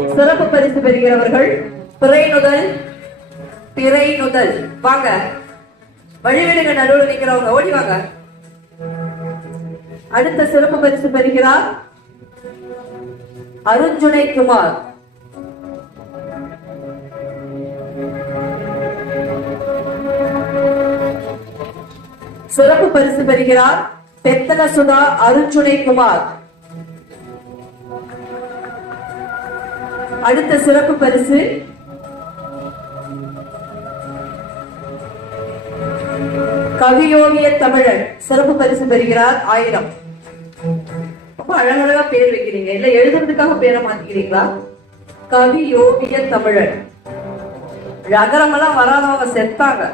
சிறப்பு பரிசு பெறுகிறவர்கள் பிறைநுதல் பிறைநுதல் வாங்க. வழிவிடுங்க நடுவில் நிக்கிறவங்க. ஓடி வாங்க. அடுத்த சிறப்பு பரிசு பெறுகிறார் அருஞ்சுனை குமார். சிறப்பு பரிசு பெறுகிறார் பெத்தன சுதா அருஞ்சுனை குமார். அடுத்த சிறப்பு பரிசு. கவியோகிய தமிழன் சிறப்பு பரிசு பெறுகிறார் ஆயிரம். ரொம்ப அழகழகா பேர் வைக்கிறீங்க. இல்ல எழுதுறதுக்காக பேரை மாத்திக்கிறீங்களா? கவி யோகிய தமிழன் அகரமெல்லாம் வராதவங்க செத்தாங்க.